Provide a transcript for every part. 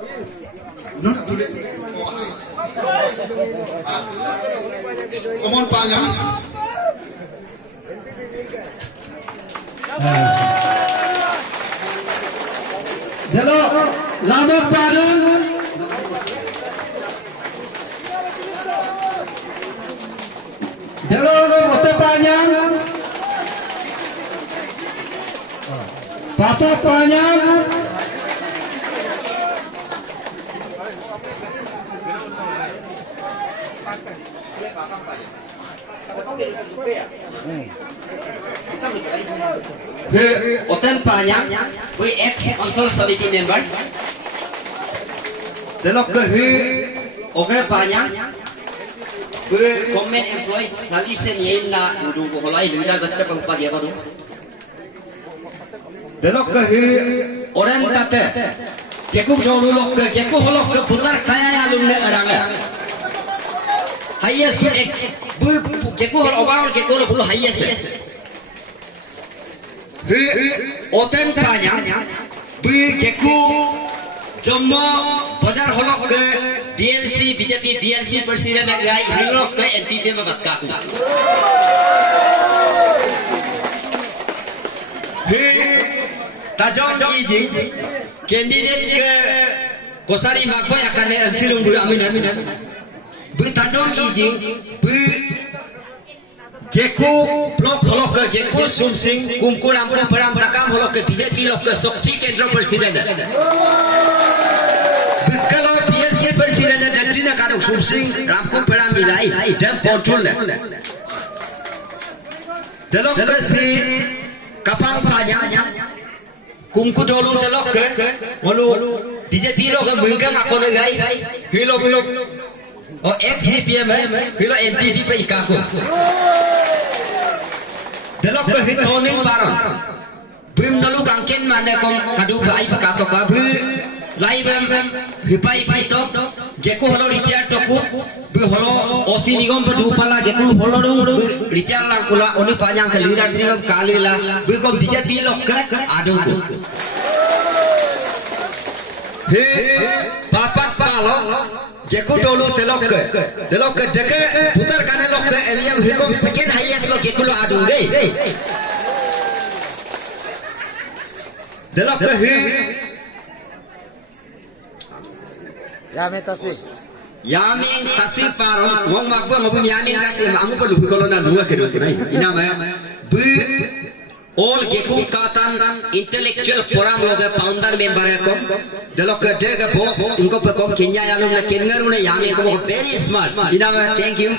Nona tu deh. Omon panjang. Jalo, lama parang. Jalo, motor panjang. Papa panjang. Oten panjang, we ex council committee member. Delok ke oke panjang, we government employees nanti sen na nunggu holai lida gatte pangpa dia baru. Delok ke orang tate, keku jauh lok ke keku holok ke putar kaya ya lumne orangnya. Highest keku hol overall keku lo bulu highest. Oten panjang, keku cuma bajar holok ke BNC BJP BNC presiden negara hilok ke NPP membakar. Tajam iji candidate ke Kosari Makboy akan MC Runggu amin. Tajam iji Geku blok holok ke Geku Sumsing kumkur ampun peram takam holok ke BJP lok ke Sokci Kendra Presiden. Kalau PNC Presiden dan Dina Kaduk Sumsing ramkum peram bilai dan kontrol. Delok ke si kapang panjang kumku dulu delok ke malu BJP lok ke menggang aku negai hilo oh ex-CPM hilo NPP pe ikaku. Delok ke hitoning parang bim nalu kangken mana kom kadu bai pakato ka bu lai bam hipai pai to geku holo ritiar toku bu holo osi nigom pe dupala geku holo dong ritiar lang kula oni panjang ke leadership kalila bu kom BJP lok ke adu he papat palo Geku dulu telok ke deke putar kanan lok ke MYM hikom sekian highest lo geku lo adu deh. Delok ke Yamin tasi paro wong makbo ngobum yamin tasi amu perlu kalau na dua ke dua nai ina maya bu all geku katan intellectual forum loge founder member ko delok ke dega boss inko pe kom kenya yalum na kengaru na yamin ko very smart ina maya thank you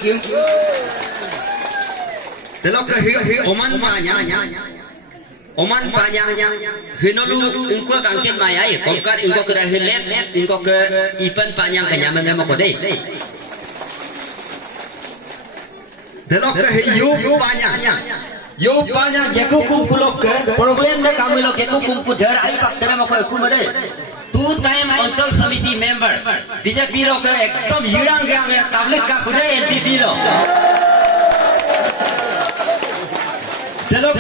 delok ke Oman panjang hinolu inko kangken maya komkar inko ke hilet inko ke ipan panjang kenyaman nama kodei delok ke Yo panjang geku kumpu lok ke problem na kami lok geku kumpu dar ai faktor ma ko aku made two time council committee member BJP lok ke ekdom hirang gang tablik ka kude NPP lo delok